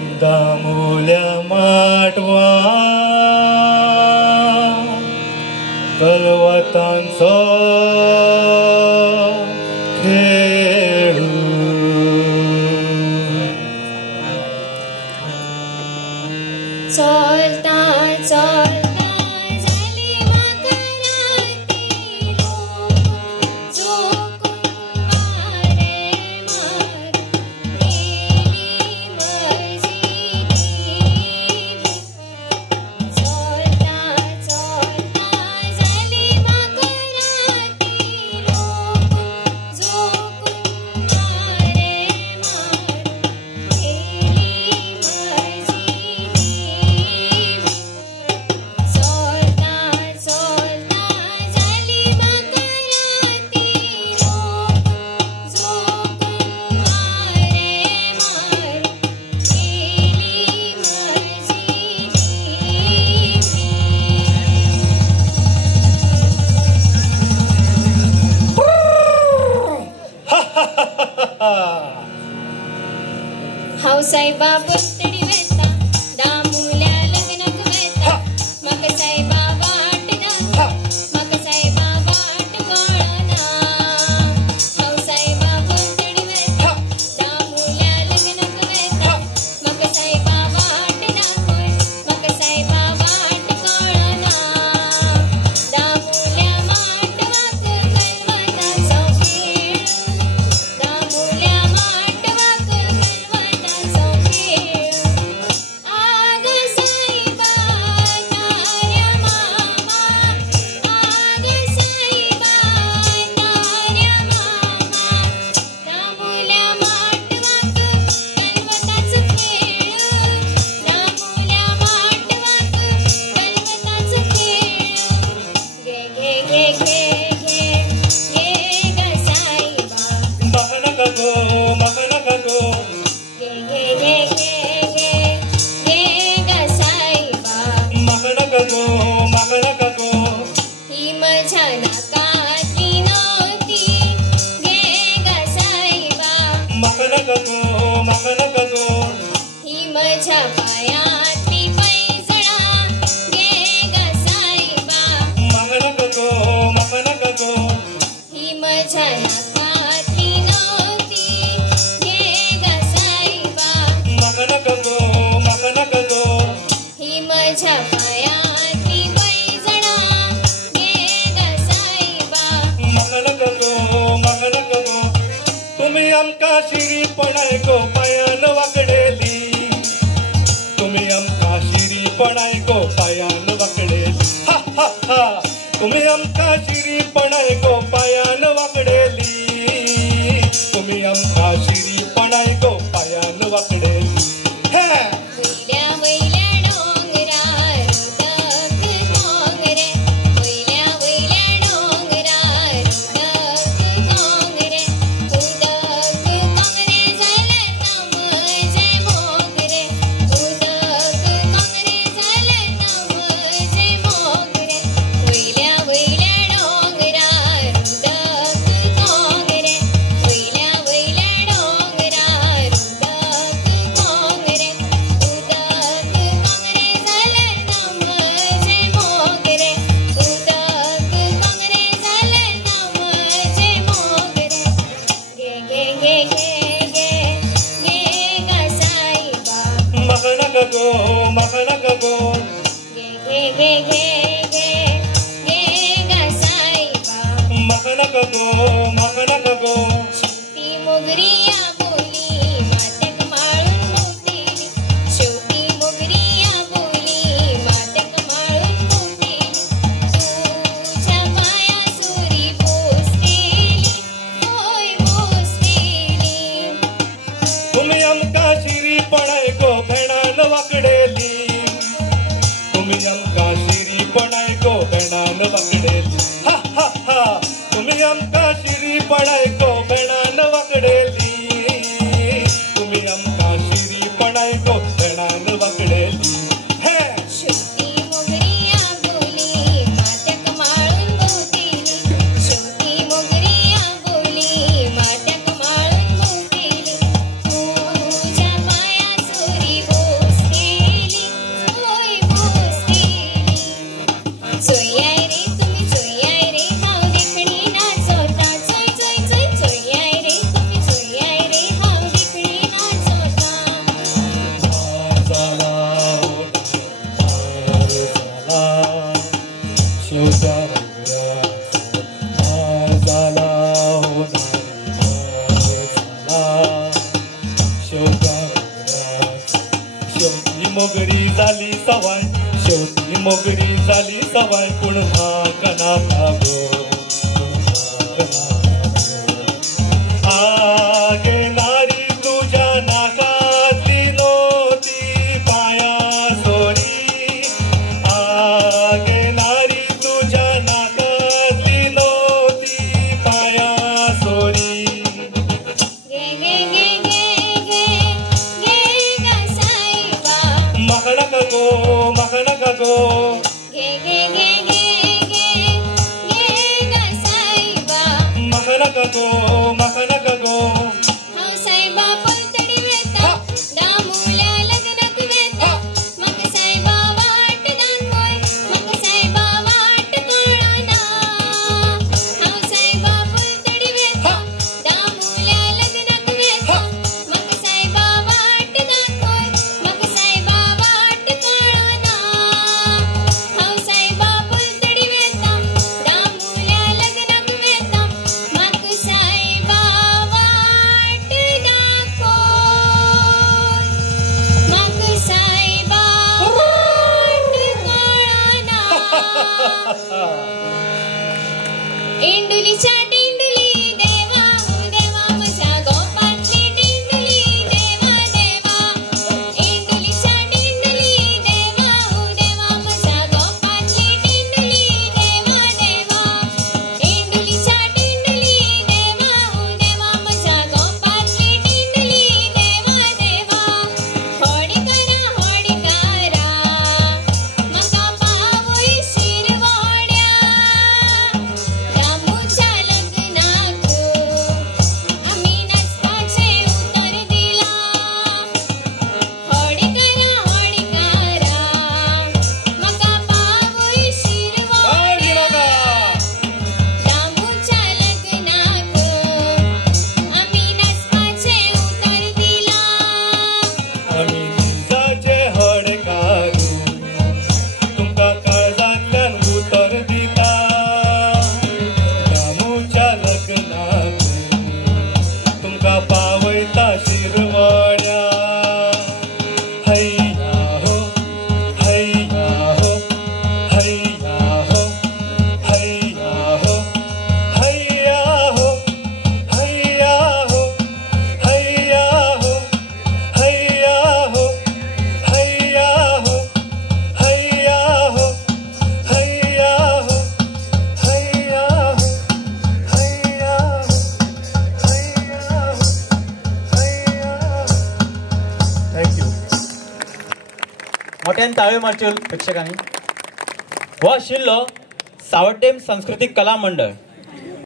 दामोल्या माटवा पर्वतांचो खेळू चलता चलता साहेबा पुतडी वेता दामुल्या लग्नाक वेता म्हाका साहेबा वाट दाखय म्हाका साहेबा वाट कळना हांव साहेबा पुतडी वेता दामुल्या लग्नाक वेता म्हाका साहेबा वाट दाखय म्हाका साहेबा वाट कळना दामुल्या माट वाकर कलवताचो खेळ दामुल्या माट वाकर कलवताचो आग साईबा तार्या मामा आग साईबा तार्या मामा दामुल्या माट वाकर कलवताचो खेळ दामुल्या माट वाकर कलवताचो खेळ गे गे गे गे गे गे ग साईबा मगनक गो गे गे गे गे गे गे ग साईबा मगनक गो ही माझ्या नाकातली नव्हती गे ग साईबा मगनक गो ही माझ्या पायातली पैजणा गे ग साईबा मगनक गो ही माझ्या नाकातली नव्हती गे ग साईबा मगनक गो ही माझ्या पायातली पैजणा गे ग साईबा मगनक गो तुम्ही आमका शिरीपणाय गो पायान वाकडेली तुम्ही आमका शिरीपणाय गो पायान वाकडेली हा हा हा तुम्ही आमका शिरीपणाय गो पायान वाकडेली तुम्ही आमका शिरीपणाय गो पायान वाकडेली हे वैल्या वैल्या डोंगरार उदक कोंगरे वैल्या वैल्या डोंगरार उदक कोंगरे झाले तमजे मोगरे उदक कोंगरे झाले तमजे मोगरे वैल्या वैल्या डोंगरार उदक कोंगरे वैल्या वैल्या डोंगरार उदक कोंगरे झाले तमजे मोगरे उदक कोंगरे झाले तमजे मोगरे गे गे गे गे गे गे ग साईबा मगनक गो गे गे गे गे गे गे ग साईबा मगनक गो ती मोगरिया बोली मातेक माळून मोठेली शेवटी मोगरिया बोली मातेक माळून मोठेली तुझ्या पाया सुरी पोसलेली होय पोसलेली तुम्ही आमका शिरीपणाय गो भेणान वाकडेली मोगरी झाली सवाय शेवटी मोगरी झाली सवाय पूण म्हाका नाका गो आगे नारी तुझ्या नाकातली नोती पाया सोरी आगे नारी तुझ्या नाकातली नोती पाया सोरी गे गे गे गे गे गे ग साईबा म्हाका नाका गो म्हाका नाका गो गे गे गे गे गे गे ग साईबा म्हाका नाका गो म्हाका नाका गो हांव साईबा पलतडी वेता दामुल्या लग्नाक वेता म्हाका साईबा वाट दाखय म्हाका साईबा वाट कळना हांव साईबा पलतडी वेता दामुल्या लग्नाक वेता म्हाका साईबा वाट दाखय म्हाका साईबा वाट कळना हांव साईबा पलतडी वेता दामुल्या लग्नाक वेता म्हाका साईबा वाट दाखय म्हाका साईबा वाट कळना इंडुलीच्या टिंडुली देवा देवा म्हज्या गोपातली टिंडुली देवा देवा इंडुलीच्या टिंडुली देवा देवा म्हज्या गोपातली टिंडुली देवा देवा इंडुलीच्या टिंडुली देवा देवा म्हज्या गोपातली टिंडुली देवा देवा होडी करा म्हाका पावय शिरवाड्या रामूच्या लग्नाक आमी नाचपाचें उतर दिला होडी करा म्हाका पावय शिरवाड्या रामूच्या लग्नाक आमी नाचपाचें उतर दिला आमी तुझाचे हड कारू तुमका काळजांतल्यान उतर दिता रामूच्या लग्नाक तुमका पावयता शिरवाड्या हैया हो हैया हो हैया हो हैया हो हैया हो हैया हो हैया हो हैया हो हैया हो हैया हो हैया हो हैया हो हैया थँक्यू मोठ्यान ताळयो मारच्यो प्रेक्षकांनी हो आशिल्लो सावड्डेम सांस्कृतीक कला मंडळ